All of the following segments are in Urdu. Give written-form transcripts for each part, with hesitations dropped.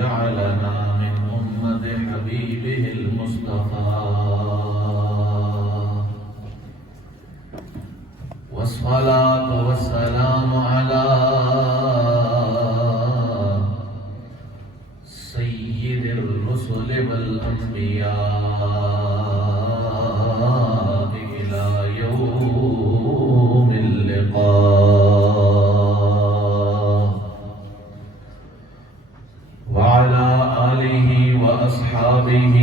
جعلنا من أمة حبيبه المصطفى والصلاة والسلام على سيد الرسل والأنبياء إلى يوم اللقاء وعلى آله وأصحابه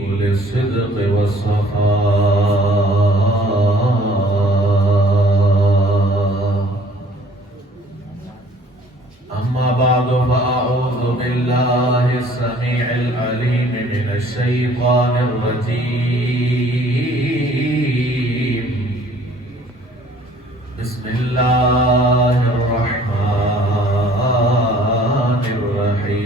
أولي الصدق والصفاء. أما بعد فأعوذ بالله السميع العليم من الشيطان الرجيم. بسم الله الرحمن الرحيم.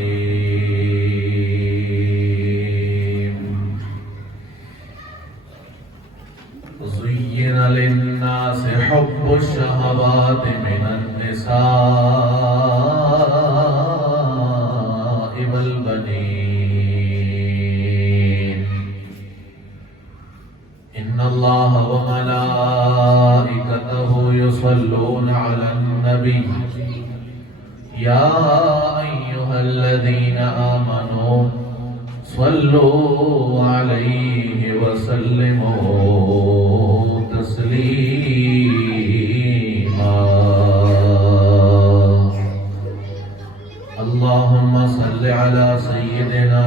زين للناس حب الشهوات من النساء والبنين. إن الله وملائكته يصلون على النبي يا أيها الذين آمنوا صلوا عليه وسلموا تسليما. اللهم صل على سيدنا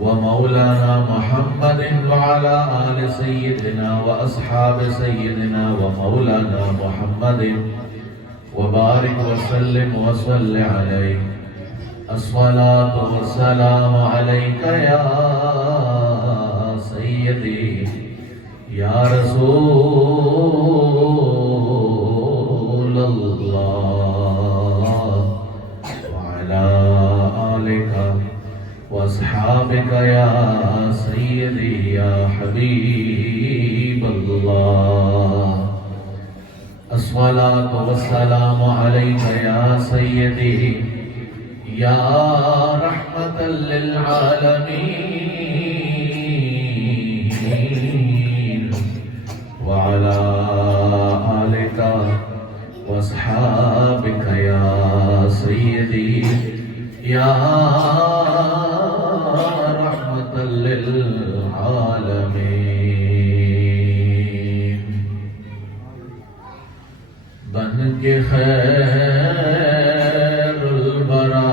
ومولانا محمد وعلى آل سيدنا وأصحاب سيدنا ومولانا محمد وبارك وسلم وصل عليه. الصلاة والسلام عليك يا سيدي يا رسول الله وعلى آلك واصحابك يا سيدي يا حبيب الله. الصلاة والسلام عليك يا سيدي يا رحمة للعالمين وعلى آلك واصحابك يا سيدي يا رحمة للعالمين. بن کے خیر الورا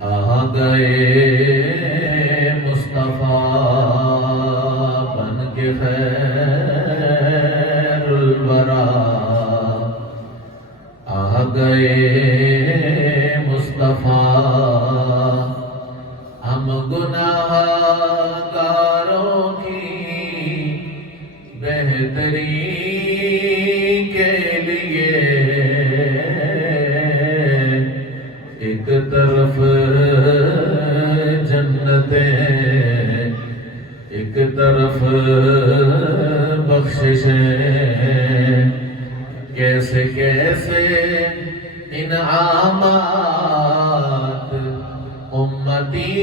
آ گئے مصطفیٰ. بن کے خیر الورا آ گئے مصطفیٰ. ہم گناہگاروں کی بہتری کے لیے ایک طرف جنتیں ایک طرف بخششیں. کیسے کیسے انعامات امتی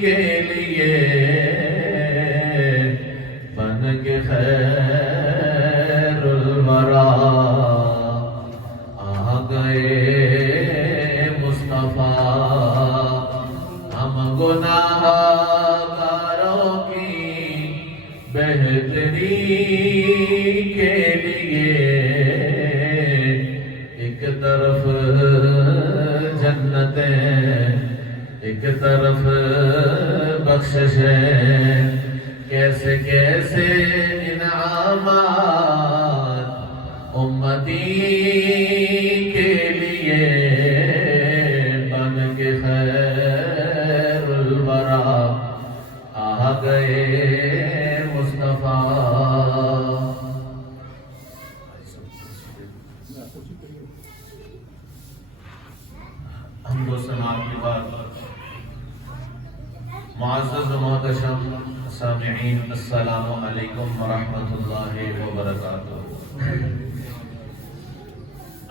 کے لیے. بن کے خیر الورا آ گئے مصطفیٰ. ہم گناہگاروں کی بہتری کے لیے ایک طرف جنتیں ایک طرف بخششیں. کیسے کیسے انعامات امتی کے لیے. بن کے خیر الورا آ گئے مصطفیٰ. حمد و ثنا کے بعد معزز و محتشم سامعین السلام علیکم ورحمۃ اللہ وبرکاتہ.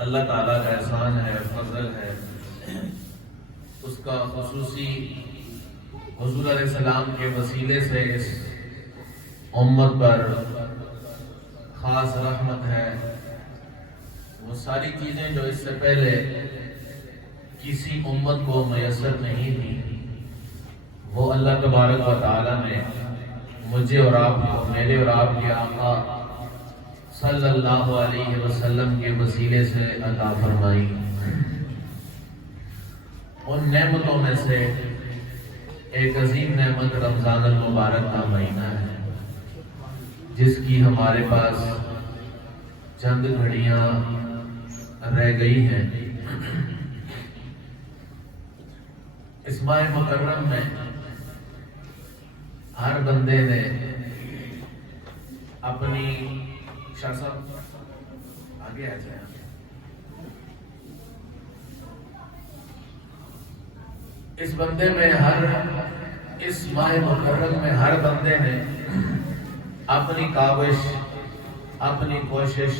اللہ تعالیٰ کا احسان ہے، فضل ہے، اس کا خصوصی حضور علیہ السلام کے وسیلے سے اس امت پر خاص رحمت ہے۔ وہ ساری چیزیں جو اس سے پہلے کسی امت کو میسر نہیں تھی، وہ اللہ تبارک و تعالیٰ نے مجھے اور آپ کو، میرے اور آپ کے آقا صلی اللہ علیہ وسلم کے وسیلے سے عطا فرمائی۔ ان نعمتوں میں سے ایک عظیم نعمت رمضان المبارک کا مہینہ ہے، جس کی ہمارے پاس چند گھڑیاں رہ گئی ہیں۔ اس ماہ مکرم میں ہر بندے نے اپنی شاہ صاحب آگے آ جائیں، اس بندے میں اس ماہ مکرم میں ہر بندے نے اپنی کاوش، اپنی کوشش،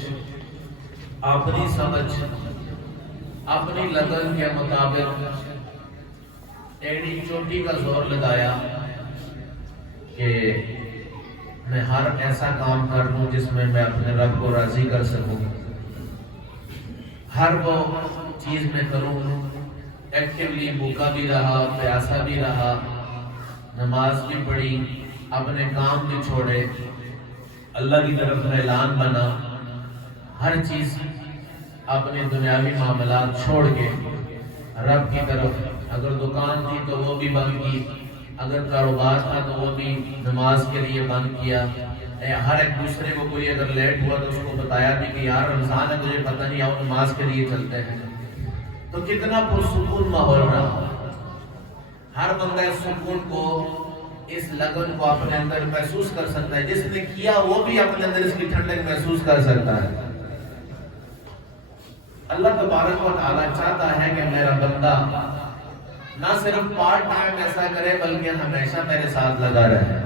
اپنی سمجھ، اپنی لگن کے مطابق ایڑی چوٹی کا زور لگایا کہ میں ہر ایسا کام کر لوں جس میں میں اپنے رب کو راضی کر سکوں، ہر وہ چیز میں کروں، ایکٹیولی بھوکا بھی رہا، پیاسا بھی رہا، نماز بھی پڑھی، اپنے کام بھی چھوڑے، اللہ کی طرف اعلان بنا، ہر چیز اپنے دنیاوی معاملات چھوڑ کے رب کی طرف، اگر دکان تھی تو وہ بھی بند کی، اگر کاروبار تھا تو وہ بھی نماز کے لیے بند کیا، ہر ایک دوسرے کو کوئی اگر لیٹ ہوا تو اس کو بتایا بھی کہ یار رمضان ہے، مجھے پتہ نہیں، آؤ نماز کے لیے چلتے ہیں۔ تو کتنا پرسکون ماحول رہا، ہر بندہ اس سکون کو، اس لگن کو اپنے اندر محسوس کر سکتا ہے، جس نے کیا وہ بھی اپنے اندر اس کی ٹھنڈک محسوس کر سکتا ہے۔ اللہ تبارک و تعالیٰ چاہتا ہے کہ میرا بندہ نہ صرف پارٹ ٹائم ایسا کرے بلکہ ہمیشہ میرے ساتھ لگا رہے،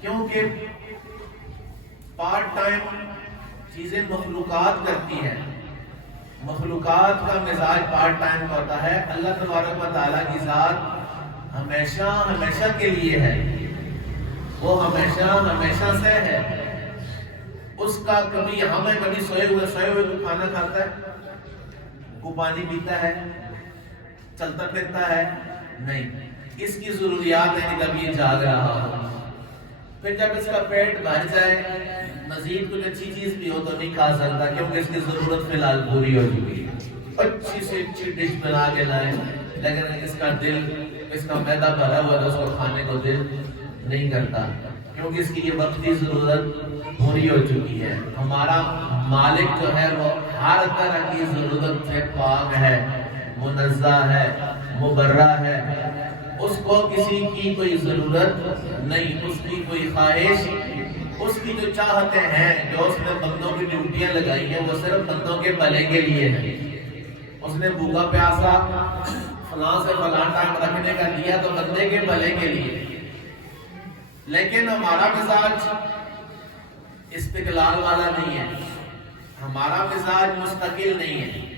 کیونکہ پارٹ ٹائم چیزیں مخلوقات کرتی ہیں، مخلوقات کا مزاج پارٹ ٹائم کا ہوتا ہے، اللہ تبارک و تعالیٰ کی ذات ہمیشہ کے لیے ہے، وہ ہمیشہ سے ہے، اس کا کبھی یہاں میں کبھی سوئے ہوئے کو کھانا کھاتا ہے، کو پانی پیتا ہے، چلتا پھرتا ہے نہیں، اس کی ضروریات ہے کہ کبھی یہ جاگ رہا ہو، پھر جب اس کا پیٹ بھر جائے مزید کچھ اچھی چیز بھی ہو تو نہیں کھا سکتا، کیونکہ اس کی ضرورت فی الحال پوری ہو چکی ہے، اچھی سے اچھی ڈش بنا کے لائے، لیکن اس کا معدہ بھرا ہوا تو اس کو کھانے کو دل نہیں کرتا، کیونکہ اس کی یہ وقتی ضرورت پوری ہو چکی ہے۔ ہمارا مالک جو ہے وہ ہر طرح کی ضرورت سے پاک ہے، منزہ ہے، مبرہ ہے، اس کو کسی کی کوئی ضرورت نہیں، اس کی کوئی خواہش، اس کی جو چاہتے ہیں، جو اس نے بندوں کی ڈیوٹیاں لگائی ہیں، وہ صرف بندوں کے بھلے کے لیے ہیں۔ اس نے بھوکا پیاسا فلاں سے فلاں ٹائم رکھنے کا دیا تو بندے کے بھلے کے لیے، لیکن ہمارا مزاج استقلال والا نہیں ہے، ہمارا مزاج مستقل نہیں ہے۔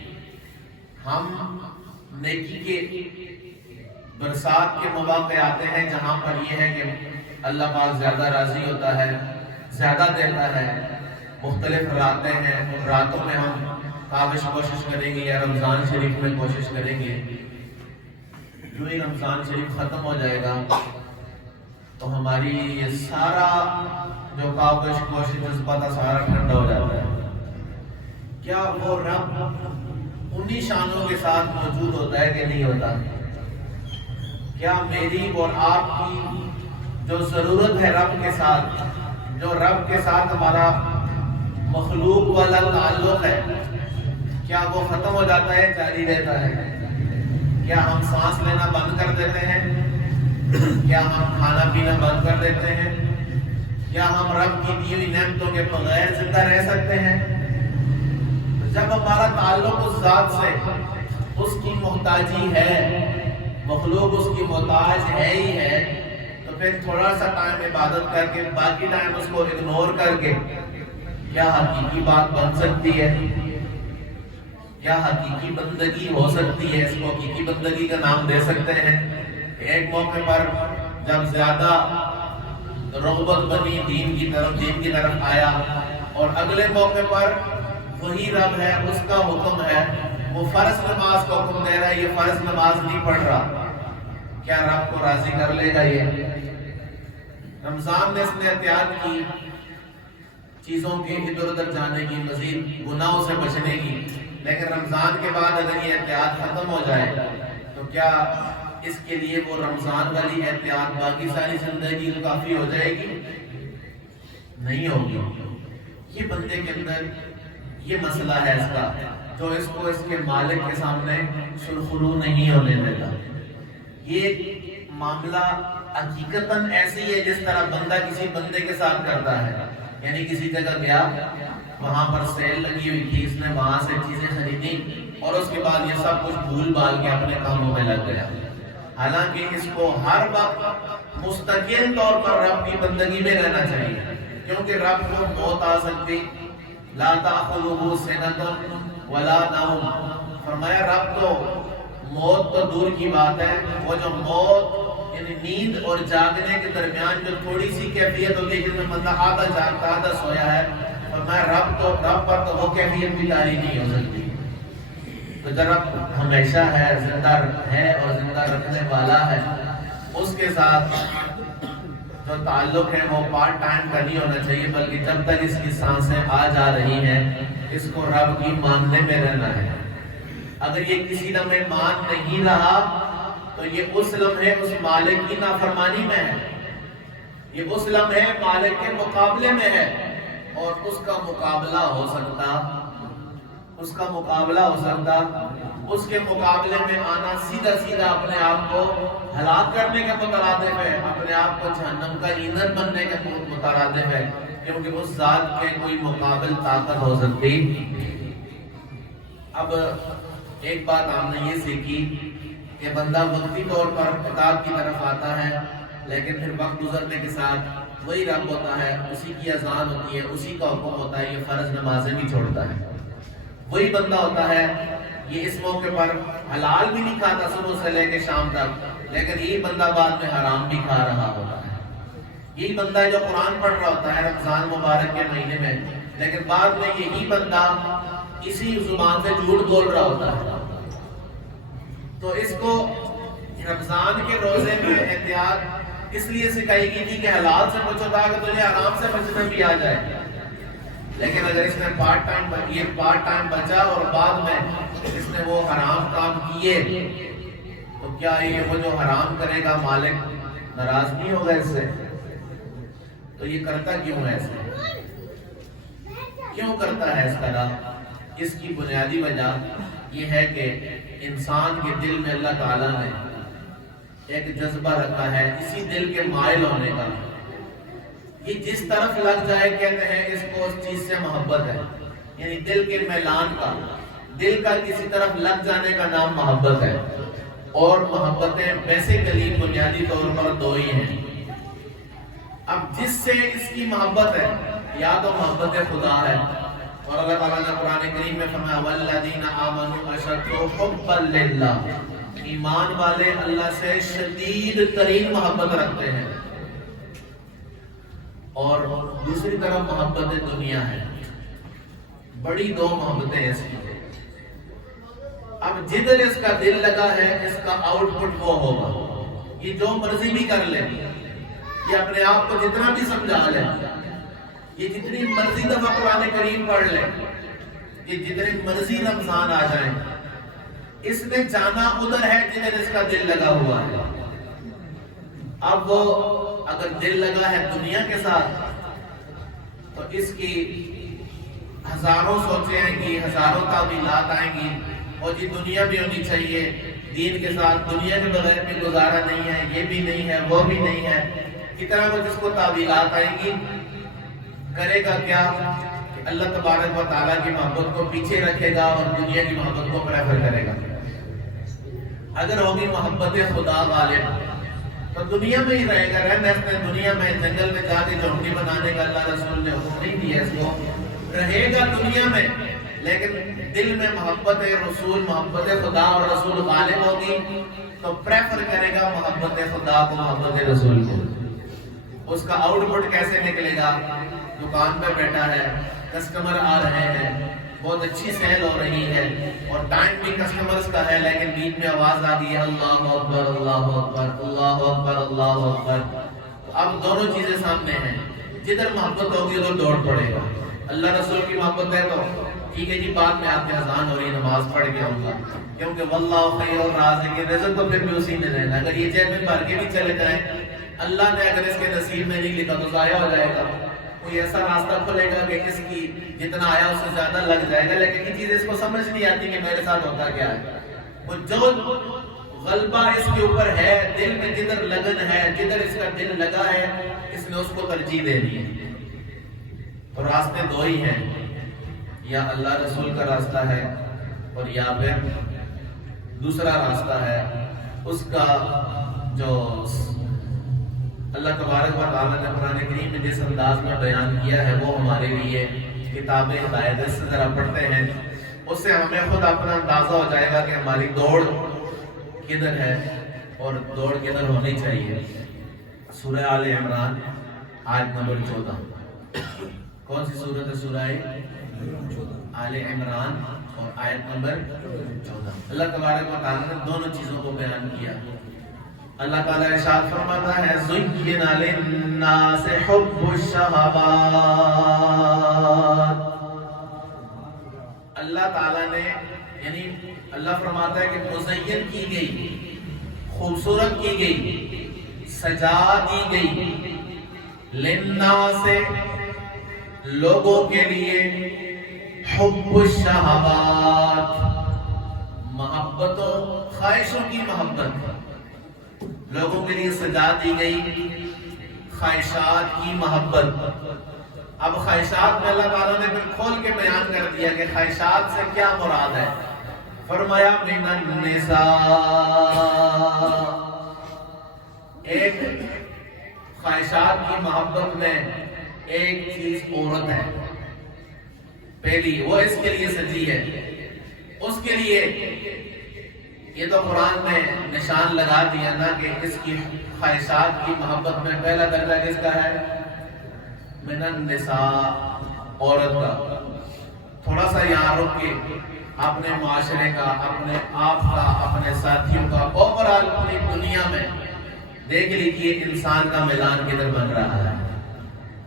ہم نیکی کے برسات کے مواقع آتے ہیں جہاں پر یہ ہے کہ اللہ پاک زیادہ راضی ہوتا ہے، زیادہ دیتا ہے، مختلف راتیں ہیں، ان راتوں میں ہم کوشش کریں گے یا رمضان شریف میں کوشش کریں گے، جو ہی رمضان شریف ختم ہو جائے گا تو ہماری یہ سارا جو کوشش جذبہ تھا سارا ٹھنڈا ہو جاتا ہے۔ کیا وہ رب انہی شانوں کے ساتھ موجود ہوتا ہے کہ نہیں ہوتا؟ کیا میری اور آپ کی جو ضرورت ہے رب کے ساتھ، جو رب کے ساتھ ہمارا مخلوق والا تعلق ہے، کیا وہ ختم ہو جاتا ہے، جاری رہتا ہے؟ کیا ہم سانس لینا بند کر دیتے ہیں؟ کیا ہم کھانا پینا بند کر دیتے ہیں؟ کیا ہم رب کی دی ہوئی نعمتوں کے بغیر زندہ رہ سکتے ہیں؟ جب ہمارا تعلق اس ذات سے، اس کی محتاجی ہے، مخلوق اس کی محتاج ہے ہی ہے، تو پھر تھوڑا سا ٹائم عبادت کر کے باقی ٹائم اس کو اگنور کر کے کیا حقیقی بات بن سکتی ہے؟ کیا حقیقی بندگی ہو سکتی ہے؟ اس کو حقیقی بندگی کا نام دے سکتے ہیں؟ ایک موقع پر جب زیادہ رغبت بنی دین کی طرف آیا، اور اگلے موقع پر وہی رب ہے، اس کا حکم ہے، وہ فرض نماز کو حکم دے رہا ہے، یہ فرض نماز نہیں پڑھ رہا، کیا رب کو راضی کر لے گا؟ یہ رمضان میں اس نے احتیاط کی چیزوں کے ادھر ادھر جانے کی، مزید گناہوں سے بچنے کی، لیکن رمضان کے بعد اگر یہ احتیاط ختم ہو جائے تو کیا اس کے لیے وہ رمضان والی احتیاط باقی ساری زندگی کافی ہو جائے گی؟ نہیں ہوگی۔ یہ بندے کے اندر یہ مسئلہ ہے اس کا، جو اس کو اس کے مالک کے سامنے سرخرو نہیں ہونے دیتا۔ یہ معاملہ حقیقتاً ایسی ہے جس طرح بندہ کسی بندے کے ساتھ کرتا ہے، یعنی کسی جگہ گیا، وہاں پر سیل لگی ہوئی تھی، اس نے وہاں سے چیزیں خریدی اور اس کے بعد یہ سب کچھ بھول بھال کے اپنے کاموں میں لگ گیا، حالانکہ اس کو ہر وقت مستقل طور پر رب کی بندگی میں رہنا چاہیے، کیونکہ رب کو موت آ سکتی، لا تأخذہ سنۃ ولا نوم، فرمایا رب تو موت تو دور کی بات ہے، وہ جو موت یعنی نیند اور جاگنے کے درمیان جو تھوڑی سی کیفیت ہوتی ہے جس میں بندہ آدھا جاگتا آدھا سویا ہے، فرمایا رب پر تو وہ کیفیت بھی جاری نہیں ہو سکتی۔ تو جب رب ہمیشہ ہے، زندہ ہے اور زندہ رکھنے والا ہے، اس کے ساتھ جو تعلق ہے وہ پارٹ ٹائم کا نہیں ہونا چاہیے، بلکہ جب تک اس کی سانسیں آ جا رہی ہیں اس کو رب کی ماننے میں رہنا ہے۔ اگر یہ کسی لمحے مان نہیں رہا تو یہ اس لمحے اس مالک کی نافرمانی میں ہے، یہ اس لمحے مالک کے مقابلے میں ہے، اور اس کا مقابلہ ہو سکتا، اس کے مقابلے میں آنا سیدھا اپنے آپ کو ہلاک کرنے کے مترادف ہے، اپنے آپ کو جہنم کا ایندھن بننے کے مترادف ہے، کیونکہ اس ذات کے کوئی مقابل طاقت ہو سکتی۔ اب ایک بات ہم نے یہ سیکھی کہ بندہ وقتی طور پر کتاب کی طرف آتا ہے، لیکن پھر وقت گزرنے کے ساتھ وہی رب ہوتا ہے، اسی کی اذان ہوتی ہے، اسی کا حکم ہوتا ہے، یہ فرض نمازیں بھی چھوڑتا ہے۔ وہی بندہ ہوتا ہے یہ اس موقع پر حلال بھی نہیں کھاتا صبح سے لے کے شام تک، لیکن یہی بندہ بعد میں حرام بھی کھا رہا ہوتا ہے۔ یہی بندہ ہے جو قرآن پڑھ رہا ہوتا ہے رمضان مبارک کے مہینے میں، لیکن بعد میں یہی بندہ اسی زبان سے جھوٹ بول رہا ہوتا ہے۔ تو اس کو رمضان کے روزے میں احتیاط اس لیے سکھائی گئی تھی کہ حلال سے بچو تاکہ تجھے آرام سے بچنا بھی آ جائے، لیکن اگر اس نے پارٹ ٹائم بچا اور بعد میں اس نے وہ حرام کام کیے تو کیا یہ وہ جو حرام کرے گا مالک ناراض نہیں ہوگا اس سے؟ تو یہ کرتا کیوں ہے ایسے؟ کیوں کرتا ہے اس طرح؟ اس کی بنیادی وجہ یہ ہے کہ انسان کے دل میں اللہ تعالیٰ نے ایک جذبہ رکھا ہے اسی دل کے مائل ہونے کا، یہ جس طرف لگ جائے کہتے ہیں اس کو اس چیز سے محبت ہے، یعنی دل کے میلان کا، دل کا کسی طرف لگ جانے کا نام محبت ہے، اور محبتیں بیسیکلی بنیادی طور پر دو ہی ہیں۔ اب جس سے اس کی محبت ہے یا تو محبت خدا ہے، اور اللہ تعالیٰ نے قرآن کریم میں فرمایا والذین آمنوا اشد حبا للہ، ایمان والے اللہ سے شدید ترین محبت رکھتے ہیں، اور دوسری طرف محبت دنیا ہے، بڑی دو محبتیں اس کی۔ اب جدھر اس کا دل لگا ہے اس کا آؤٹ پٹ وہ ہوگا، یہ جو مرضی بھی کر لے، یہ اپنے آپ کو جتنا بھی سمجھا لے، یہ جتنی مرضی دفعہ قرآن کریم پڑھ لے، یہ جتنی مرضی رمضان آ جائیں، اس نے جانا ادھر ہے جدھر اس کا دل لگا ہوا ہے۔ اب وہ اگر دل لگا ہے دنیا کے ساتھ تو اس کی ہزاروں سوچیں آئیں گی، ہزاروں تعویلات آئیں گی، اور جی دنیا بھی ہونی چاہیے، دین کے ساتھ دنیا کے بغیر بھی گزارا نہیں ہے، یہ بھی نہیں ہے، وہ بھی نہیں ہے، اتنا وہ جس کو تعویلات آئیں گی، کرے گا کیا کہ اللہ تبارک و تعالیٰ کی محبت کو پیچھے رکھے گا اور دنیا کی محبت کو پریفر کرے گا۔ اگر ہوگی محبت خدا غالب تو دنیا میں ہی رہے گا، رہنا اس نے دنیا میں، جنگل میں جا کے جھونپڑی بنانے کا اللہ رسول نے حکم نہیں دیا اس کو، رہے گا دنیا میں لیکن دل میں محبت رسول، محبت خدا اور رسول غالب ہوگی تو پریفر کرے گا محبت خدا کو محبت رسول کو۔ اس کا آؤٹ پٹ کیسے نکلے گا؟ دکان پہ بیٹھا ہے، کسٹمر آ رہے ہیں، بہت اچھی سیل ہو رہی ہے اور ٹائم بھی کسٹمرز کا ہے، لیکن بیچ میں آواز آ گئی ہے اللہ اکبر اللہ اکبر اللہ اکبر اللہ اکبر۔ اب دونوں چیزیں سامنے ہیں، جدھر محبت ہوگی ادھر دوڑ پڑے گا۔ اللہ رسول کی محبت ہے تو ٹھیک ہے جی، بعد میں آپ کی اذان ہو رہی ہے، نماز پڑھ کے آؤں گا، کیونکہ واللہ خیر الرازق، رزق تو پھر بھی اسی میں رہنا۔ اگر یہ جیب میں بھر کے بھی چلے جائیں، اللہ نے اگر اس کے نصیب میں نہیں لکھا تو ضائع ہو جائے گا۔ کوئی ایسا راستہ کھلے گا کہ اس کی جتنا آیا اس سے زیادہ لگ جائے گا، لیکن یہ چیز اس کو سمجھ نہیں آتی کہ میرے ساتھ ہوتا کیا ہے۔ وہ جو غلبہ اس کے اوپر ہے، دل میں جدھر لگن ہے، جدھر اس کا دل لگا ہے، اس نے اس کو ترجیح دینی ہے۔ تو راستے دو ہی ہیں، یا اللہ رسول کا راستہ ہے اور یا پھر دوسرا راستہ ہے اس کا جو اللہ تبارک و تعالیٰ نے قرآن کریم میں جس انداز میں بیان کیا ہے وہ ہمارے لیے کتاب ہدایت سے ذرا پڑھتے ہیں، اس سے ہمیں خود اپنا اندازہ ہو جائے گا کہ ہماری دوڑ کدھر ہے اور دوڑ کدھر ہونی چاہیے۔ سورہ آل عمران آیت نمبر 14، کون سی سورت ہے؟ سورہ آل عمران اور آیت نمبر 14۔ اللہ تبارک و تعالیٰ نے دونوں چیزوں کو بیان کیا۔ اللہ تعالیٰ ارشاد فرماتا ہے زُيِّنَ لِلنَّاسِ حُبُّ الشَّهَوَاتِ، اللہ تعالیٰ نے یعنی اللہ فرماتا ہے کہ مزین کی گئی، خوبصورت کی گئی، سجا دی گئی، لِلنَّاسِ لوگوں کے لیے، حب الشہوات محبتوں خواہشوں کی محبت، لوگوں کے لیے سجا دی گئی خواہشات کی محبت۔ اب خواہشات میں اللہ تعالیٰ نے پھر کھول کے بیان کر دیا کہ خواہشات سے کیا مراد ہے۔ فرمایا من النساء، ایک خواہشات کی محبت میں ایک چیز عورت ہے، پہلی وہ اس کے لیے سجی ہے، اس کے لیے یہ تو قرآن نے نشان لگا دیا نا کہ اس کی خواہشات کی محبت میں پہلا درجہ کس کا ہے؟ من النساء، عورت کا۔ تھوڑا سا یہاں رک کے اپنے معاشرے کا، اپنے آپ کا، اپنے ساتھیوں کا، اوورآل پوری دنیا میں دیکھ لیجیے انسان کا میدان کدھر بن رہا ہے،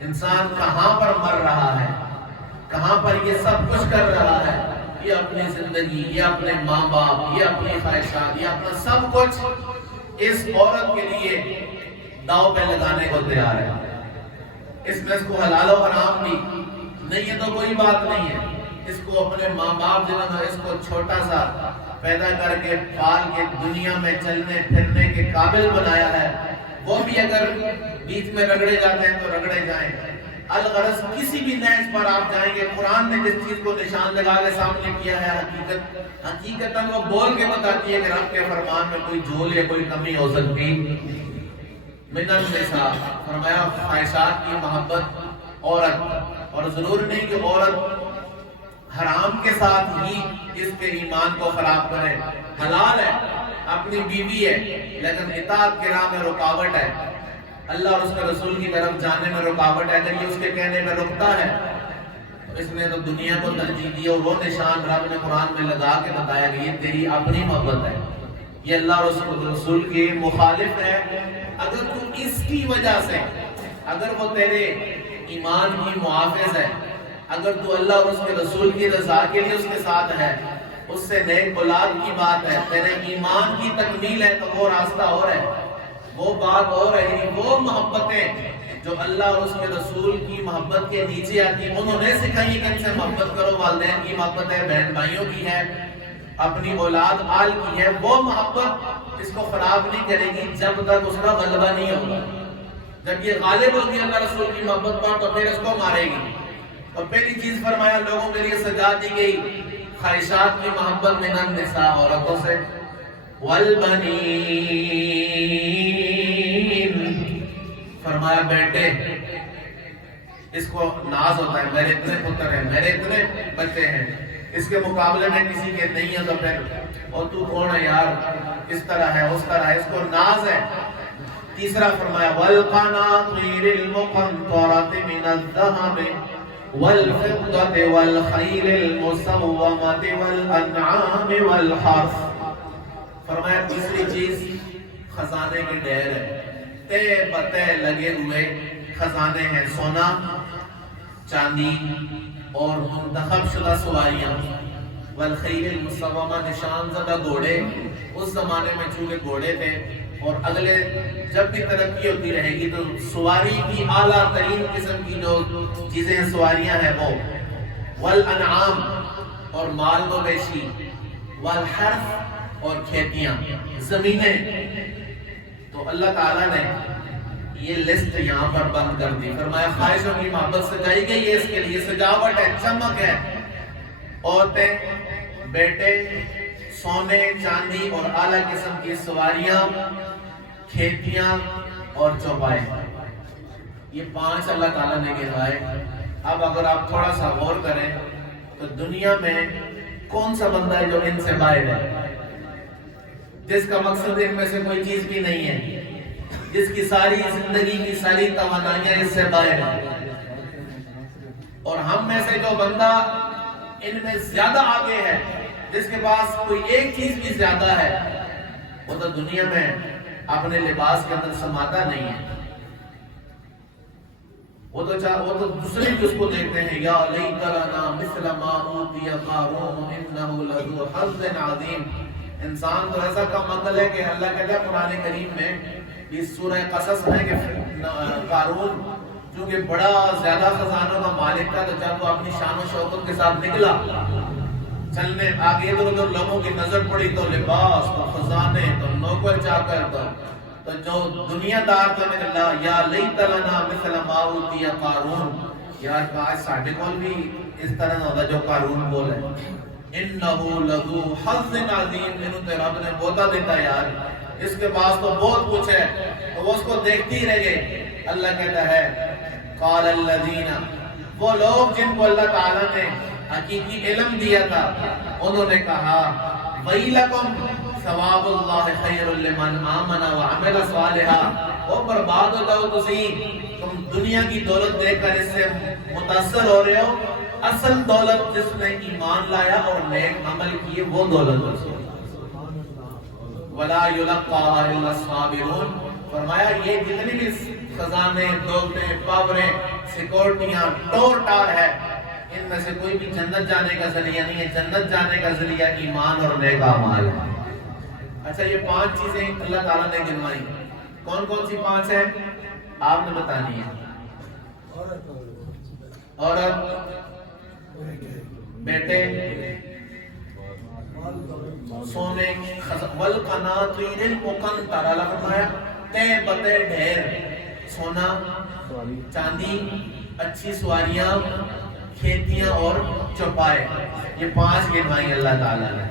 انسان کہاں پر مر رہا ہے، کہاں پر یہ سب کچھ کر رہا ہے، یہ اپنی زندگی، یہ اپنے ماں باپ، یہ اپنی خواہشات، یہ اپنا سب کچھ اس عورت کے لیے داؤ پہ لگانے کو تیار ہے۔ اس میں اس کو حلال و حرام بھی نہیں ہے تو کوئی بات نہیں ہے، اس کو اپنے ماں باپ جنہوں نے اس کو چھوٹا سا پیدا کر کے پال کے دنیا میں چلنے پھرنے کے قابل بنایا ہے، وہ بھی اگر بیچ میں رگڑے جاتے ہیں تو رگڑے جائیں۔ الغرض کسی بھی نہج پر آپ جائیں گے، قرآن نے جس چیز کو نشان لگا کے سامنے کیا ہے، حقیقتاً وہ بول کے بتاتی ہے کہ رب کے فرمان میں کوئی جھول یا کوئی کمی ہو سکتی۔ من النساء فرمایا خواہشات کی محبت عورت، اور ضرور نہیں کہ عورت حرام کے ساتھ ہی اس کے ایمان کو خراب کرے، حلال ہے، اپنی بیوی ہے، لیکن اطاعت کی راہ میں رکاوٹ ہے، اللہ اور اس کے رسول کی طرف جانے میں رکاوٹ ہے، اگر یہ اس کے کہنے میں رکتا ہے تو اس نے تو دنیا کو ترجیح دی، اور وہ نشان رب نے قرآن میں لگا کے بتایا کہ یہ تیری اپنی محبت ہے، یہ اللہ اور اس کے رسول کی مخالف ہے۔ اگر تو اس کی وجہ سے، اگر وہ تیرے ایمان کی محافظ ہے، اگر تو اللہ اور اس کے رسول کی رضا کے لیے اس کے ساتھ ہے، اس سے نیک اولاد کی بات ہے، تیرے ایمان کی تکمیل ہے، تو وہ راستہ اور ہے، وہ بات اور ہے، وہ محبتیں جو اللہ اور اس کے رسول کی محبت کے نیچے آتی ہیں، انہوں نے سکھائی کہ ان سے محبت کرو، والدین کی محبت ہے، بہن بھائیوں کی ہے، اپنی اولاد آل کی ہے، وہ محبت اس کو خراب نہیں کرے گی جب تک اس کا غلبہ نہیں ہوگا۔ جب یہ غالب ہوگی اللہ رسول کی محبت پر تو پھر اس کو مارے گی۔ اور پہلی چیز فرمایا لوگوں کے لیے سجا دی گئی خواہشات کی محبت من النساء، عورتوں سے، والبنین فرمایا بیٹے، اس کو ناز ہوتا ہے، میرے اتنے پتر ہیں، میرے اتنے بچے ہیں، اس کے مقابلے میں کسی کے نہیں ہے تو پھر اور تو کون ہے یار، اس طرح ہے اس طرح ہے، اس کو ناز ہے۔ تیسرا فرمایا وَالْقَنَاطِيرِ الْمُقَنطَرَةِ مِنَ الذَّهَبِ وَالْفِضَّةِ وَالْخَيْلِ الْمُسَوَّمَةِ وَالْأَنْعَامِ وَالْحَرْثِ۔ فرمایا تیسری چیز خزانے کے ڈھیر ہے، تے بتے لگے ہوئے خزانے ہیں، سونا چاندی اور منتخب شدہ سواریاں، والخیل المسومہ نشان زدہ گھوڑے۔ اس زمانے میں چونکہ گھوڑے تھے اور اگلے جب بھی ترقی ہوتی رہے گی تو سواری کی اعلیٰ ترین قسم کی جو چیزیں سواریاں ہیں وہ، والانعام اور مال مویشی، والحرث اور کھیتیاں زمینیں۔ تو اللہ تعالیٰ نے یہ لسٹ یہاں پر بند کر دی، فرمایا خواہشوں کی محبت سجائی گئی ہے، اس کے لیے سجاوٹ ہے، چمک ہے، عورتیں، بیٹے، سونے چاندی اور اعلیٰ قسم کی سواریاں، کھیتیاں اور چوپائے۔ یہ 5 اللہ تعالیٰ نے گنوائے۔ اب اگر آپ تھوڑا سا غور کریں تو دنیا میں کون سا بندہ ہے جو ان سے باہر ہے، جس کا مقصد ان میں سے کوئی چیز بھی نہیں ہے، جس کی ساری زندگی کی ساری توانائیاں اس سے باہر ہیں؟ اور ہم میں سے جو بندہ ان میں زیادہ آگے ہے، جس کے پاس کوئی ایک چیز بھی زیادہ ہے، وہ تو دنیا میں اپنے لباس کے اندر سماتا نہیں ہے، وہ تو دوسرے بھی اس کو دیکھتے ہیں، یا لیت لنا مثل ما اوتی قارون انہ لذو حظ عظیم۔ انسان تو ایسا کم عقل ہے کہ اللہ کہتا ہے قرآن کریم میں اس سورہ قصص ہے کہ قارون چونکہ بڑا زیادہ خزانوں کا مالک تھا، تو جب وہ اپنی شان و شوکت کے ساتھ نکلا چلنے، آگے ادھر ادھر لوگوں کی نظر پڑی تو لباس، تو خزانے، تو نوکر چاکر، تو جو دنیا دار تو نکلا، یا لیت لنا مثل ما اوتی قارون، یار کاش ساڈے کول بھی اس طرح ہوتا جو قارون بول ہے، انہو لذو حظ عظیم، انہوں تے رب نے بہتا دیتا یار، اس کے پاس تو بہت کچھ ہے، تو وہ اس کو دیکھتی رہ گئے۔ اللہ کہتا ہے قال الذین، وہ لوگ جن کو اللہ تعالیٰ نے حقیقی علم دیا تھا، انہوں نے کہا ویلکم ثواب اللہ خیر لمن آمن وعمل صالحا، وہ برباد ہو جاؤ تم دنیا کی دولت دیکھ کر اس سے متاثر ہو رہے ہو، اصل دولت جس نے ایمان لایا اور نیک عمل کیے وہ دولت ہے۔ وَلَا يُلَقَّاهَا إِلَّا الصَّابِرُونَ، فرمایا یہ جتنی بھی خزانے، دولتیں، پاوریں، سیکورٹیاں، ٹور ٹار ہے، ان میں سے کوئی بھی جنت جانے کا ذریعہ نہیں ہے، جنت جانے کا ذریعہ ایمان اور نیک اعمال ہے۔ اچھا یہ 5 چیزیں اللہ تعالیٰ نے گنوائی، کون کون سی 5 ہیں آپ نے بتانی ہے؟ عورت، بیٹے، سونے، والقناطیر المقنطرہ، اللہ فرمایا تے بتے ڈھیر، سونا چاندی، اچھی سواریاں، کھیتیاں اور چوپائے، یہ 5 گنوائی اللہ تعالیٰ نے۔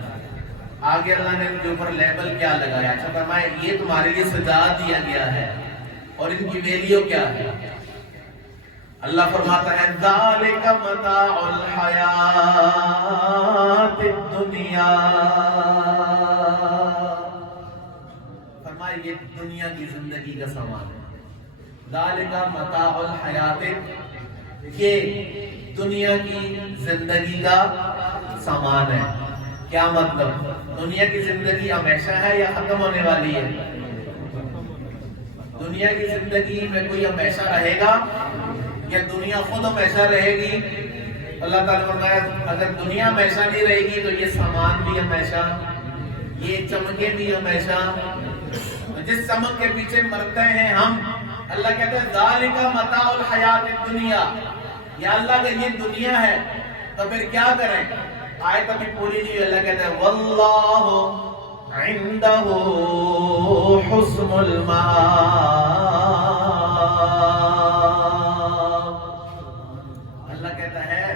آگے اللہ نے ان کے اوپر لیبل کیا لگایا، اچھا فرمایا یہ تمہارے لیے سجا دیا گیا ہے، اور ان کی ویلیو کیا ہے؟ اللہ فرماتا ہے ذالک متاع الحیات الدنیا، فرمایا یہ دنیا کی زندگی کا سامان ہے، ذالک متاع الحیات، یہ دنیا کی زندگی کا سامان ہے۔ کیا مطلب؟ دنیا کی زندگی ہمیشہ ہے یا ختم ہونے والی ہے؟ دنیا کی زندگی میں کوئی ہمیشہ رہے گا یا دنیا خود ہمیشہ رہے گی؟ اللہ تعالیٰ فرمایا اگر دنیا ہمیشہ نہیں رہے گی تو یہ سامان بھی ہمیشہ، یہ چمکے بھی ہمیشہ، جس چمک کے پیچھے مرتے ہیں ہم، اللہ کہتا ہے ذالک متاع الحیات الدنیا، یا اللہ کہ یہ دنیا ہے تو پھر کیا کریں؟ آیت ابھی پوری نہیں ہے، اللہ کہتا ہے واللہ عندہ حسن المآب، اللہ کہتا ہے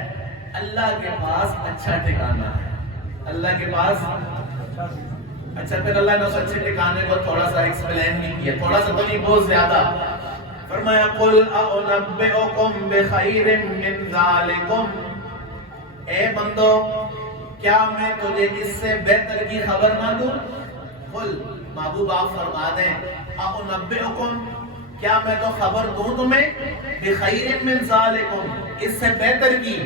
اللہ کے پاس اچھا ٹھکانہ ہے، اللہ کے پاس اچھا۔ پھر اللہ نے اس اچھے ٹھکانے کو تھوڑا سا ایکسپلین بھی کیا، تھوڑا سا تو نہیں بہت زیادہ، فرمایا قل اؤنبئکم بخیر من ذالکم، اے بندو کیا میں تجھے اس سے بہتر کی خبر نہ دوں؟ قل، محبوب آپ فرما دیں، اُنَبِّئُکُم، کیا میں تو خبر دوں تمہیں بِخَیْرٍ مِّن ذَالِکُم، اس سے بہتر کی؟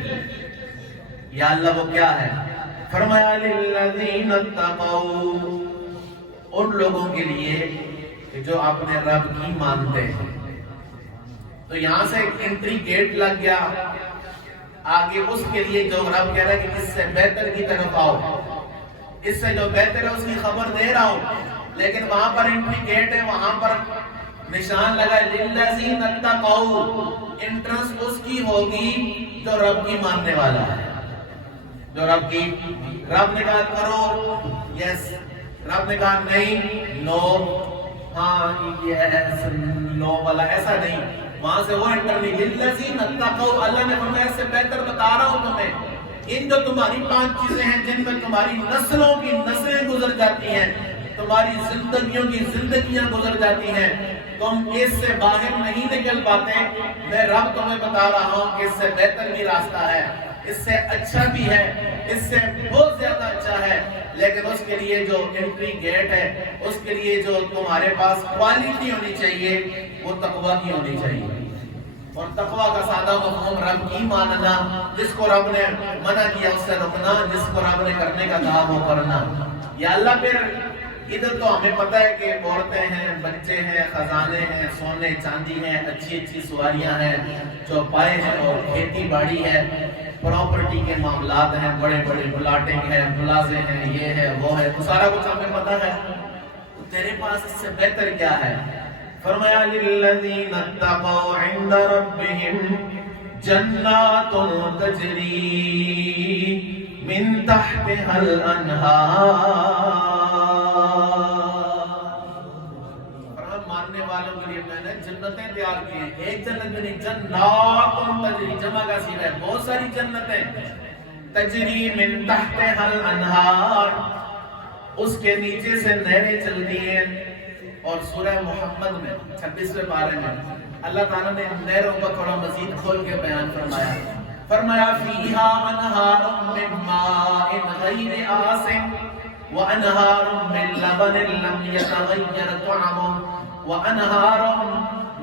یا اللہ وہ کیا ہے؟ فرمایا لِلَّذِينَ اتَّقَوْا، ان لوگوں کے لیے کہ جو اپنے رب کی مانتے ہیں۔ تو یہاں سے ایک انٹری گیٹ لگ گیا، آگے اس کے لیے جو رب کہہ رہا ہے کہ اس سے بہتر کی طرف آؤ، اس سے جو بہتر ہے اس کی خبر دے رہا ہوں، لیکن وہاں پر انٹری گیٹ ہے، وہاں پر نشان لگا ہے لِلَّذِينَ اتَّقَوْا، انٹرنس اس کی ہوگی جو رب کی ماننے والا ہے، جو رب کی، رب نے کہا کرو یس، رب نے کہا نہیں نو، ہاں یس نو والا ایسا نہیں، وہاں سے وہ انٹر نہیں، لِلَّذِينَ اتَّقَوْا، اللہ نے فرمایا اس سے بہتر بتا رہا ہوں تمہیں، ان جو تمہاری 5 چیزیں ہیں جن میں تمہاری نسلوں کی نسلیں گزر جاتی ہیں، تمہاری زندگیوں کی زندگیاں گزر جاتی ہیں، تم اس سے باہر نہیں نکل پاتے، میں رب تمہیں بتا رہا ہوں کہ اس سے بہتر بھی راستہ ہے، اس سے اچھا بھی ہے، اس سے بہت زیادہ اچھا ہے، لیکن اس کے لیے جو انٹری گیٹ ہے، اس کے لیے جو تمہارے پاس کوالٹی ہونی چاہیے وہ تقویٰ کی ہونی چاہیے، اور تقویٰ کا سادہ مفہوم رب کی ماننا، جس کو رب نے منع کیا اس سے رکنا، جس کو رب نے کرنے کا کہا وہ کرنا۔ یا اللہ پھر ادھر تو ہمیں پتہ ہے کہ عورتیں ہیں، بچے ہیں، خزانے ہیں، سونے چاندی ہیں، اچھی اچھی سواریاں ہیں، چوپائے ہیں اور کھیتی باڑی ہے، پراپرٹی کے معاملات ہیں، بڑے بڑے پلاٹنگ ہیں، پلازے ہیں، یہ ہے وہ ہے، تو سارا کچھ ہمیں پتہ ہے، تو تیرے پاس اس سے بہتر کیا ہے؟ فرمایا لِلَّذِينَ اتَّقَوْا عِندَ رَبِّهِمْ جَنَّاتٌ تَجْرِي مِن تَحْتِهَا الْأَنْهَارُ، ماننے والوں کے لیے میں نے جنتیں تیار کی ہیں، ایک جنت میں نہیں، جنات تجری، جمع کا صیغہ ہے، بہت ساری جنتیں، تجری من تحتها الانہار، اس کے نیچے سے نہریں چلتی ہیں، اور سورہ محمد میں 26ویں پارے میں اللہ تعالیٰ نے نہروں کو تھوڑا مزید کھول کے بیان فرمایا، فرمایا فیہا انہار من ماء غیر آسن وانہار من لبن لم یتغیر طعمه وانہار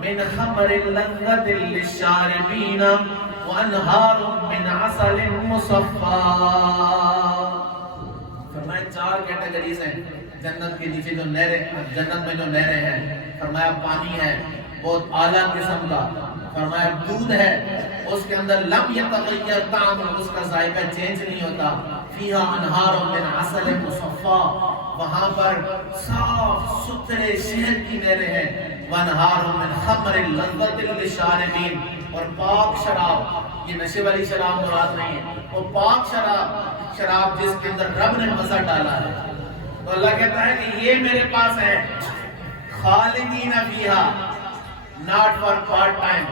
من خمر لذت للشاربین وانہار من عسل مصفى۔ فرمایا 4 کیٹیگریز ہیں جنت کے نیچے جو نہریں، جنت میں جو نہریں ہیں، فرمایا پانی ہے بہت اعلیٰ قسم کا، فرمایا دودھ ہے، اس کے اندر لم یتغیر طعم، اس کا ذائقہ چینج نہیں ہوتا، فیہا انہار من عسل مصفى، وہاں پر صاف ستھرے شہد کی نہریں ہیں، وانہار من خمر لذت للشاربین، اور پاک شراب، یہ نشے والی شراب مراد نہیں ہے، وہ پاک شراب، شراب جس کے اندر رب نے مزہ ڈالا ہے۔ تو اللہ کہتا ہے کہ یہ میرے پاس ہے، خالدین فیہا، ناٹ فار پارٹ ٹائم،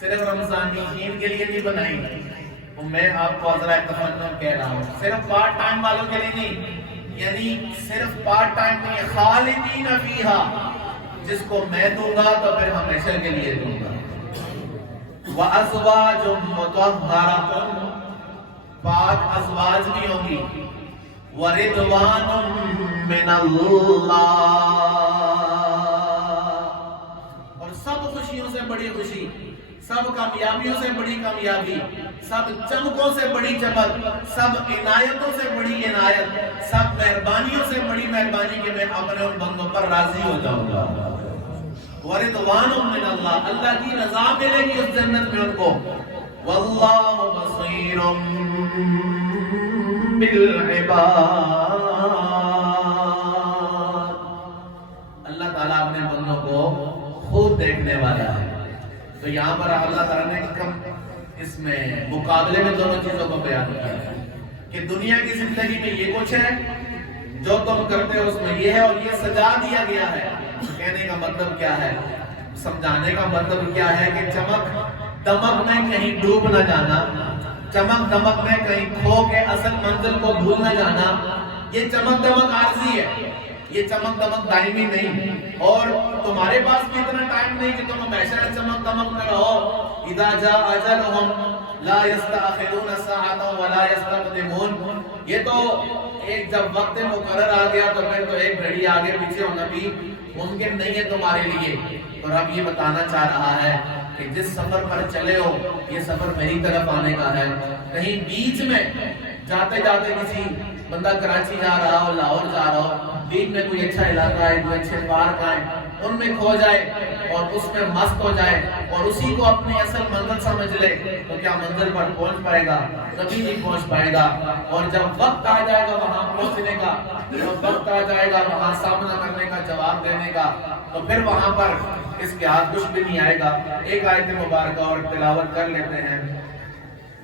صرف رمضانیین کے لیے نہیں بنائی، میں آپ کو عذرائے تفنن کہہ رہا ہوں، صرف پارٹ ٹائم والوں کے لیے نہیں، یعنی صرف پارٹ ٹائم نہیں، خالدین فیہا، جس کو میں دوں گا تو پھر ہمیشہ کے لیے دوں گا، وَأَزْوَاجٌ مُطَهَّرَةٌ، پاک ازواج بھی ہوں گی، وَرِضْوَانٌ مِّنَ اللَّهِ، اور سب خوشیوں سے بڑی خوشی، سب کامیابیوں سے بڑی کامیابی، سب چمکوں سے بڑی چمک، سب عنایتوں سے بڑی عنایت، سب مہربانیوں سے بڑی مہربانی کہ میں اپنے ان بندوں پر راضی ہو جاؤں گا، وَرِضْوَانٌ مِّنَ اللَّهِ، اللہ کی رضا ملے گی اس جنت میں ان کو، وَاللَّهُ بَصِيرٌ بالعباد، اللہ تعالیٰ اپنے بندوں کو خوب دیکھنے والا ہے۔ تو یہاں پر اللہ تعالیٰ نے اس میں مقابلے میں دونوں چیزوں کو بیان کیا ہے کہ دنیا کی زندگی میں یہ کچھ ہے جو تم کرتے ہو، اس میں یہ ہے اور یہ سجا دیا گیا ہے۔ کہنے کا مطلب کیا ہے، سمجھانے کا مطلب کیا ہے کہ چمک دمک میں کہیں ڈوب نہ جانا، چمک دمک میں کہیں کھو کے اصل منزل کو بھول نہ جانا، یہ چمک دمک عارضی ہے، یہ چمک دمک دائمی نہیں، اور تمہارے پاس بھی اتنا ٹائم نہیں کہ تم ہمیشہ چمک دمک میں رہو۔ اذا جاء اجلهم لا يستأخرون ساعة ولا يستقدمون. یہ تو ایک جب وقت مقرر آ گیا تو پھر تو ایک گھڑی آگے پیچھے ہونا بھی ممکن نہیں ہے تمہارے لیے. اور اب یہ بتانا چاہ رہا ہے کہ جس سفر پر چلے ہو یہ سفر میری طرف آنے کا ہے. کہیں بیچ میں جاتے جاتے کسی بندہ کراچی جا رہا ہو، لاہور جا رہا ہو، بیچ میں کوئی اچھا علاقہ ہے، کوئی اچھے پارک آئے، ان میں کھو جائے اور اس میں مست ہو جائے اور اسی کو اپنی اصل منزل سمجھ لے تو کیا منزل پر پہنچ پائے گا؟ کبھی نہیں پہنچ پائے گا. اور جب وقت آ جائے گا وہاں پہنچنے کا، جب وقت آ جائے گا وہاں سامنا کرنے کا، جواب دینے کا، تو پھر وہاں پر اس کے ہاتھ کچھ بھی نہیں آئے گا. ایک آیت مبارکہ اور تلاوت کر لیتے ہیں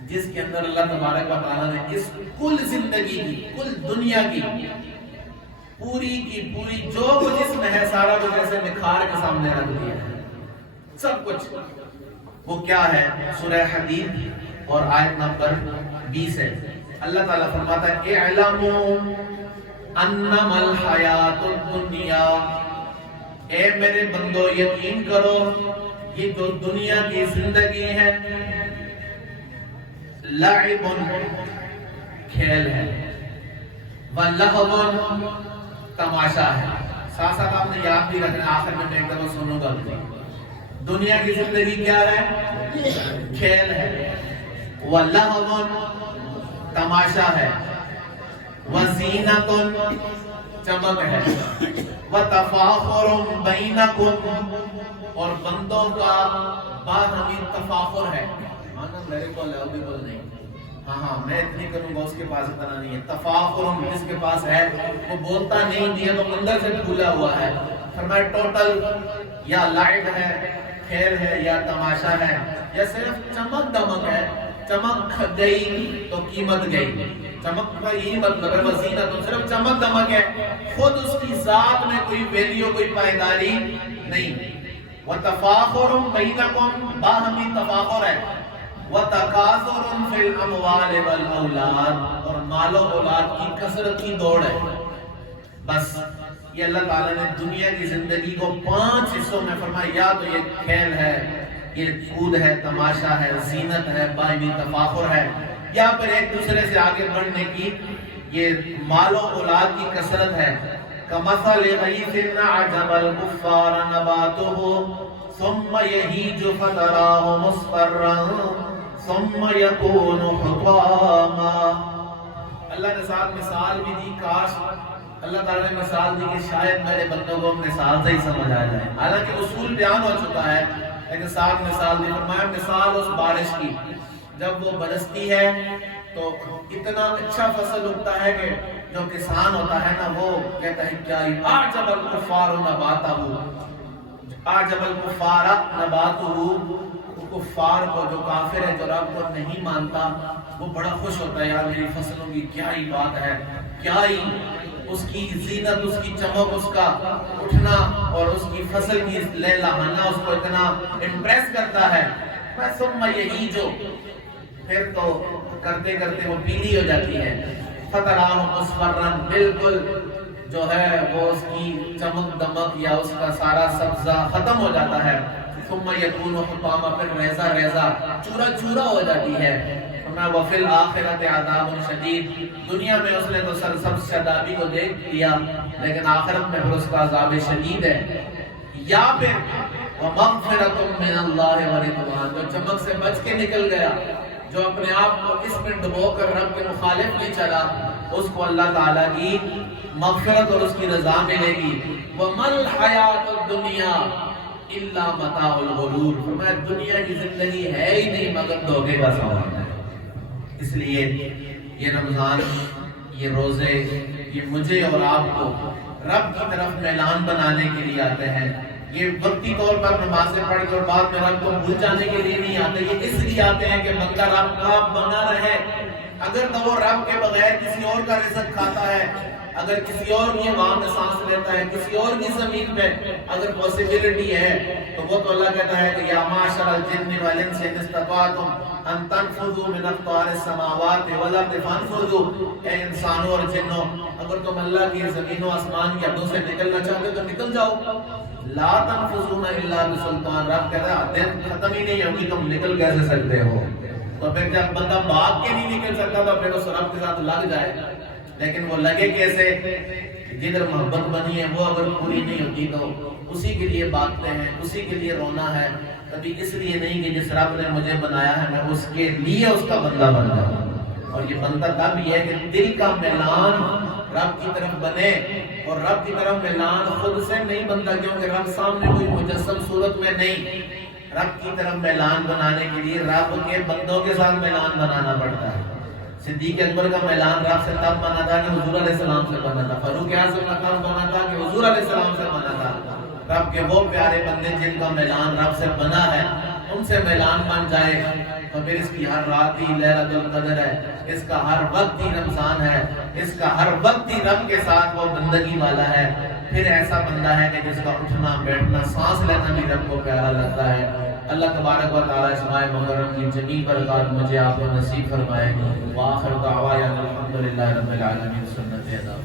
جس کے اندر اللہ تبارک و تعالیٰ نے اس کل زندگی کی، کل دنیا کی پوری جو کچھ اس میں ہے سارا کچھ ایسے نکھار کے سامنے رکھ دیا ہے. سب کچھ وہ کیا ہے؟ سورہ حدید اور آیت نمبر 20 ہے. اللہ تعالیٰ فرماتا ہے اعلموا انما الحیات الدنیا، اے میرے بندو یقین کرو یہ جو دنیا کی زندگی ہے لعب کھیل ہے، ولہو تماشا ہے. ساتھ ساتھ آپ نے یاد بھی رکھنا، آخر میں ایک دفعہ سنوں گا. دنیا کی زندگی کیا ہے؟ کھیل ہے. ولہو تماشا ہے. وزینۃ چمک ہے. وتفاخر بینکم اور بندوں کا باہمی تفاخر ہے. مانا میرے کو لیوبل نہیں، ہاں میں اتنی کروں گا، اس کے پاس اتنا نہیں ہے. تفاخر جس کے پاس ہے وہ بولتا نہیں دیا تو اندر سے پھولا ہوا ہے. فرمایا ٹوٹل یا لائٹ ہے، کھیل ہے، یا تماشا ہے، یا صرف چمک دمک ہے. چمک گئی تو قیمت گئی. چمک کا یہی مطلب ہے. وسیلہ تو صرف چمک دمک ہے، خود اس کی ذات میں کوئی ویلیو، کوئی پائیداری نہیں. وتفاخر بینکم باہمی تفاخر ہے. وَتَكَاثُرٌ فِي الْأَمْوَالِ وَالْأَوْلَادِ اور مال و اولاد کی کثرت کی دوڑ ہے. بس یہ اللہ تعالیٰ نے دنیا کی زندگی کو 5 حصوں میں فرمایا. یا تو یہ کھیل ہے، یہ کود ہے، تماشا ہے، زینت ہے، باہمی تفاخر ہے، یا پھر ایک دوسرے سے آگے بڑھنے کی یہ مال و اولاد کی کثرت ہے. كَمَثَلِ غَيْثٍ أَعْجَبَ الْكُفَّارَ نَبَاتُهُ ثم يهيج فتراه مصفرا ثم يكون حطاما. اللہ نے ساتھ مثال بھی دی. کاش اللہ تعالیٰ نے مثال دی کہ شاید میرے بندوں کو مثال سے ہی سمجھ آ جائے. حالانکہ اصول بیان ہو چکا ہے لیکن ساتھ مثال دی. فرمایا مثال اس بارش کی جب وہ برستی ہے تو اتنا اچھا فصل اگتا ہے کہ جو کسان ہوتا ہے نا وہ کہتا ہے کیا اعجب الکفار نباتہ، اعجب الکفار نباتہ. کفار کو، جو کافر ہے، جو رب کو نہیں مانتا، وہ بڑا خوش ہوتا ہے. یار میری فصلوں کی کیا ہی بات ہے، کیا ہی اس کی زینت، اس کی چمک، اس کا اٹھنا اور اس کی فصل کی لہلہانا اس کو اتنا امپریس کرتا ہے. ثم یہی جو پھر تو کرتے کرتے وہ پیلی ہو جاتی ہے. فتراہ مصفرا بالکل جو ہے وہ اس کی چمک دمک یا اس کا سارا سبزہ ختم ہو جاتا ہے. ثم یکون حطاما پھر ریزہ ریزہ چورا چورا ہو جاتی ہے. وفی الآخرۃ عذاب شدید دنیا میں اس نے تو سرسبز شادابی کو دیکھ لیا لیکن آخرت میں پھر اس کا عذاب شدید ہے. یا پھر ومغفرۃ من اللہ ورضوان جو چمک سے بچ کے نکل گیا، جو اپنے آپ کو اس میں ڈبو کر رب کے مخالف نہیں چلا، اس کو اللہ تعالیٰ کی مغفرت اور اس کی رضا ملے گی. وَمَا الْحَيَاةُ الدُّنْيَا إِلَّا مَتَاعُ الْغُرُورِ فرمایا دنیا کی زندگی ہے ہی نہیں مگر دھوکے کا سامان ہے. اس لیے یہ رمضان، یہ روزے، یہ مجھے اور آپ کو رب کی طرف میلان بنانے کے لیے آتے ہیں. یہ وقتی طور پر نمازیں پڑھ کر بعد میں رب کو بھول جانے کے لیے نہیں آتے. یہ اس لیے آتے ہیں کہ بندہ رب کا بنا رہے. اگر تو وہ رب کے بغیر کسی اور کا رزق کھاتا ہے، اگر کسی اور کی وہاں میں سانس لیتا ہے، کسی اور کی زمین پہ اگر پاسبلٹی ہے تو وہ تو اللہ کہتا ہے کہ یا معاشر الجن والانس ان استطعتم ان تنفذوا من اقطار السماوات والارض فانفذوا. اے انسانوں اور جنوں اگر تم اللہ کی زمین و آسمان کی حدوں سے نکلنا چاہتے ہو تو نکل جاؤ. لا تنفذون الا بسلطان. رب کہتا ہے دن ختم ہی نہیں ہوگی تم نکل کیسے سکتے ہو. تو پھر جب بندہ بھاگ کے نہیں نکل سکتا تو پھر اس رب کے ساتھ لگ جائے، لیکن وہ لگے کیسے؟ جدھر محبت بنی ہے وہ اگر پوری نہیں ہوتی تو اسی کے لیے باغتے ہیں، اسی کے لیے رونا ہے، کبھی اس لیے نہیں کہ جس رب نے مجھے بنایا ہے میں اس کے لیے اس کا بندہ بن جاؤں۔ اور یہ بندہ تب یہ ہے کہ دل کا میلان رب کی طرف بنے، اور رب کی طرف میلان خود سے نہیں بنتا، کیونکہ رب سامنے کوئی مجسم صورت میں نہیں۔ رب کی طرف میلان بنانے کے لیے رب کے بندوں کے ساتھ میلان بنانا پڑتا ہے۔ صدیق اکبر کا میلان رب سے تب بنا تھا کہ حضور علیہ السلام سے بنا تھا، فاروق اعظم کا تب بنا تھا کہ حضور علیہ السلام سے بنا تھا۔ رب کے وہ پیارے بندے جن کا میلان رب سے بنا ہے، ان سے میلان بن جائے تو پھر اس کی ہر رات ہی لیلۃ القدر ہے، اس کا ہر وقت ہی رمضان ہے، اس کا ہر وقت ہی رب کے ساتھ وہ بندگی والا ہے۔ پھر ایسا بندہ ہے کہ جس کا اٹھنا بیٹھنا سانس لینا بھی رب کو پیارا لگتا ہے۔ اللہ تبارک و تعالیٰ اس ماہ محرم کی جمیع برکات مجھے آپ کو نصیب فرمائے۔ وآخر دعوانا الحمدللہ رب العالمین، سنت ادا۔